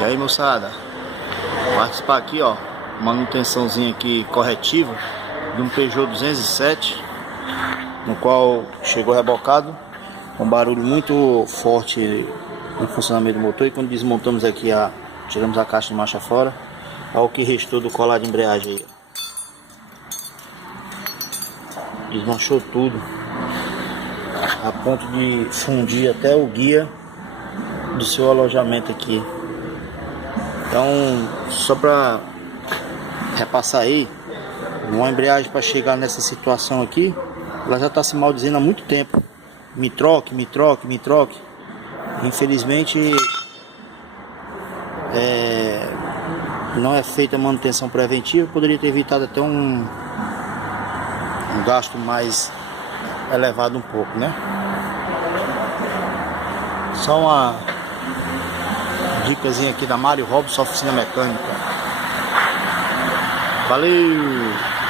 E aí, moçada, participar aqui, ó, manutençãozinha aqui corretiva de um Peugeot 207, no qual chegou rebocado, com barulho muito forte no funcionamento do motor. E quando desmontamos aqui, tiramos a caixa de marcha fora, olha o que restou do colar de embreagem aí, desmanchou tudo, a ponto de fundir até o guia do seu alojamento aqui. Então, só para repassar aí, uma embreagem para chegar nessa situação aqui, ela já está se maldizendo há muito tempo. Me troque, me troque, me troque. Infelizmente, não é feita a manutenção preventiva. Poderia ter evitado até um gasto mais elevado um pouco, né? Só uma dicasinha aqui da Mário Robson Oficina Mecânica. Valeu!